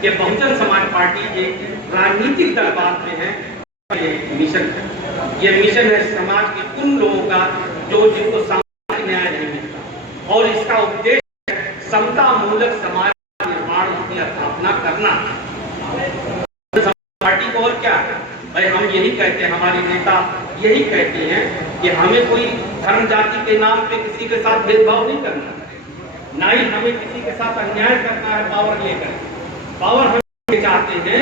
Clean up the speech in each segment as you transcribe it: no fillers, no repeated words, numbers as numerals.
कि बहुजन समाज पार्टी एक राजनीतिक दलवाद में है। ये मिशन है समाज के उन लोगों का जिनको सामाजिक न्याय नहीं मिलता, और इसका उद्देश्य समता मूलक समाज निर्माण की स्थापना करना। पार्टी को और क्या है भाई, हम यही कहते हैं, हमारे नेता यही कहते हैं कि हमें कोई धर्म जाति के नाम पे किसी के साथ भेदभाव नहीं करना, ना ही हमें किसी के साथ अन्याय करना है पावर लेकर। पावर हम चाहते हैं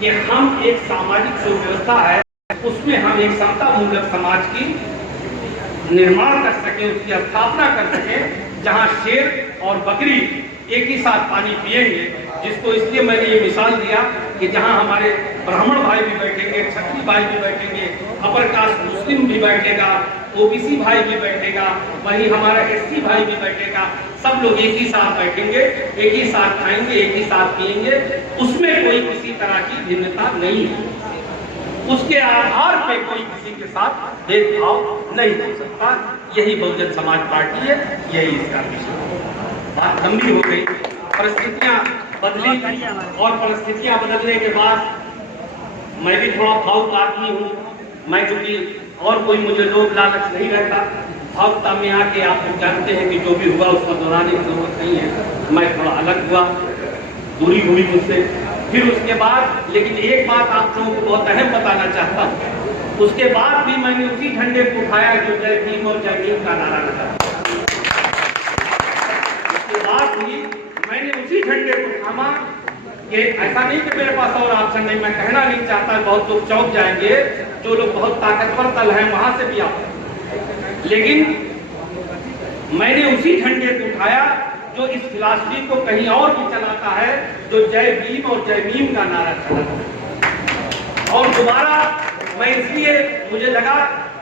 कि हम एक सामाजिक सुव्यवस्था है उसमें हम एक समता मूलक समाज की निर्माण कर सके, उसकी स्थापना कर सके, जहां शेर और बकरी एक ही साथ पानी पिएंगे। जिसको इसलिए मैंने ये मिसाल दिया कि जहां हमारे ब्राह्मण भाई भी बैठेंगे, क्षत्रिय भाई भी बैठेंगे, अपर कास्ट मुस्लिम भी बैठेगा, ओबीसी भाई भी बैठेगा, वहीं हमारा एससी भाई भी बैठेगा, सब लोग एक ही साथ बैठेंगे, एक ही साथ खाएंगे, एक ही साथ पिएंगे, उसमें कोई किसी तरह की भिन्नता नहीं है, उसके आधार पे कोई किसी के साथ भेदभाव नहीं हो सकता। यही बहुजन समाज पार्टी है, यही इसका मिशन है। बात लंबी हो गई, परिस्थितियां बदली, और परिस्थितियां बदलने के बाद मैं भी थोड़ा भावुक आदमी हूँ। मैं चूंकि और कोई मुझे लोभ लालच नहीं रहता, भावुकता में आके आप लोग जानते हैं कि जो भी हुआ उसको दोहराने की जरूरत नहीं है। मैं थोड़ा अलग हुआ, दूरी हुई मुझसे, फिर उसके बाद लेकिन एक बात आप लोगों को बहुत अहम बताना चाहता हूँ, उसके बाद भी मैंने उसी झंडे को उठाया जो जय भीम और जय भीम का नारा लगा। उसके बाद भी मैंने उसी झंडे को थामा कि ऐसा नहीं कि मेरे पास और ऑप्शन नहीं, मैं कहना नहीं चाहता, बहुत लोग चौंक जाएंगे, जो लोग बहुत ताकतवर दल हैं वहां से भी आप, लेकिन मैंने उसी झंडे को उठाया जो इस फिलॉसफी को कहीं और भी चलाता है, जो जय भीम और जय भीम का नारा चलाता है। और दोबारा मैं इसलिए मुझे लगा,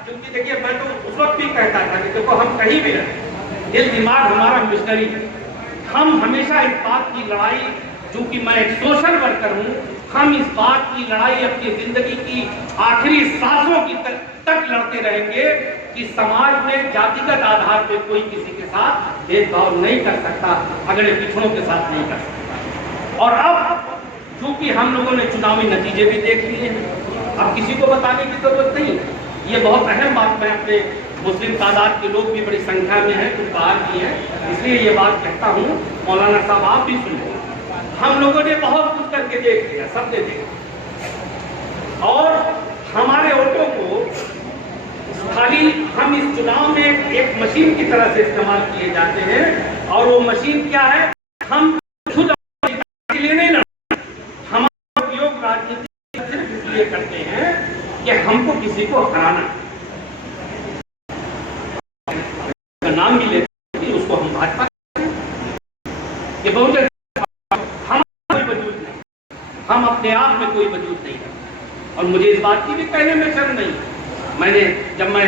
क्योंकि देखिए मैं तो उस वक्त भी कहता था कि देखो हम कहीं भी रहे, दिल दिमाग हमारा मिशनरी, हम हमेशा इस बात की लड़ाई, चूंकि मैं एक सोशल वर्कर हूँ, हम इस बात की लड़ाई अपनी जिंदगी की आखिरी सांसों की तक लड़ते रहेंगे कि समाज में जातिगत आधार पे कोई किसी के साथ भेदभाव नहीं कर सकता, अगले पिछड़ों के साथ नहीं कर सकता। और अब चूंकि हम लोगों ने चुनावी नतीजे भी देख लिए हैं, अब किसी को बताने की जरूरत नहीं। ये बहुत अहम बात, मैं अपने मुस्लिम तादाद के लोग भी बड़ी संख्या में हैं, कुछ बाहर भी हैं, इसलिए ये बात कहता हूँ, मौलाना साहब आप भी सुने, हम लोगों ने बहुत कुछ करके देख लिया, सबने देखा, और हमारे वोटों को खाली हम इस चुनाव में एक मशीन की तरह से इस्तेमाल किए जाते हैं। और वो मशीन क्या है, हम खुद के लिए नहीं लड़ते, हमारा उपयोग राजनीति सिर्फ इसलिए करते हैं कि हमको किसी को हराना, नाम भी लेते हैं उसको हम भाजपा, ये बहुत हम अपने आप में कोई वजूद नहीं है। और मुझे इस बात की भी कहने में शर्म नहीं, मैंने जब मैं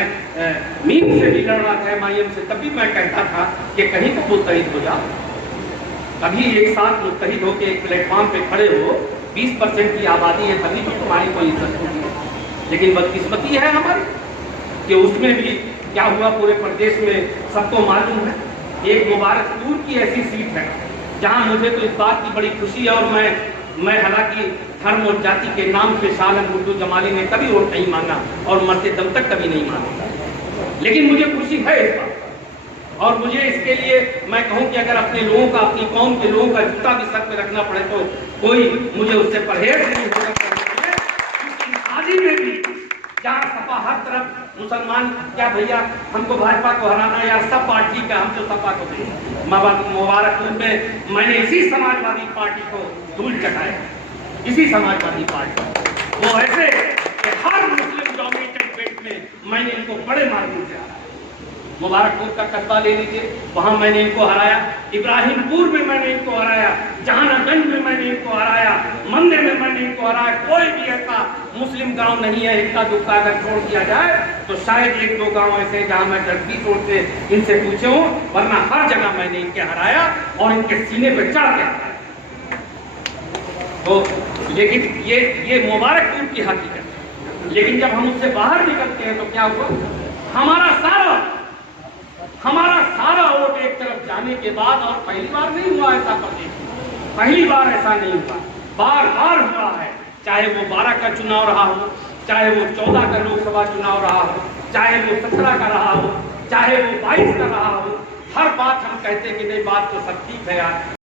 मीम से भी लड़ रहा था, MIM से, तभी मैं कहता था कि कहीं तो मुत्तहिद हो जाओ, कभी एक साथ मुत्तहिद हो के एक प्लेटफॉर्म पे खड़े हो, 20% की आबादी है, तभी तो तुम्हारी कोई इज्जत होगी। लेकिन बदकिस्मती है हमारी कि उसमें भी क्या हुआ, पूरे प्रदेश में सबको मालूम है। एक मुबारकपुर की ऐसी सीट है जहाँ मुझे तो इस बात की बड़ी खुशी है, और मैं हालांकि धर्म और जाति के नाम पे शाह आलम भुट्टो जमाली ने कभी वोट नहीं मांगा और मरते दम तक कभी नहीं मांगा, लेकिन मुझे खुशी है इस बात। और मुझे इसके लिए मैं कहूं कि अगर अपने लोगों का, अपनी कौम के लोगों का जूता भी सर पे रखना पड़े तो कोई मुझे उससे परहेज नहीं होगा, क्योंकि शादी में भी जहाँ सपा हर तरफ मुसलमान, क्या भैया हमको भाजपा को हराना या सब पार्टी का, हम तो सपा को देंगे। मुबारकपुर में मैंने इसी समाजवादी पार्टी को धूल चटाया, इसी समाजवादी पार्टी, वो ऐसे कि हर मुस्लिम डोमिनेटेड बेल्ट में मैंने इनको बड़े मार्जिन से हराया। मुबारकपुर का कस्बा ले लीजिए, वहां मैंने इनको हराया, इब्राहिमपुर में मैंने इनको हराया, जहानागंज में मैंने इनको हराया, मंदिर में मैंने इनको हराया। कोई भी ऐसा मुस्लिम गांव नहीं है, इनका दुखता अगर छोड़ दिया जाए तो शायद 1-2 गांव ऐसे जहां मैं 10-20 वोट से इनसे पूछे हूं, वरना हर जगह मैंने इनके हराया और इनके सीने पर चढ़ के हराया। तो लेकिन ये मुबारकपुर की हकीकत है। लेकिन जब हम उससे बाहर निकलते हैं तो क्या हुआ, हमारा सारा वोट एक तरफ जाने के बाद, और पहली बार नहीं हुआ ऐसा प्रदेश, पहली बार ऐसा नहीं हुआ बार बार हुआ है, चाहे वो 12 का चुनाव रहा हो, चाहे वो 14 का लोकसभा चुनाव रहा हो, चाहे वो 17 का रहा हो, चाहे वो 22 का रहा हो, हर बात हम कहते कि नहीं बात तो सब ठीक है यार।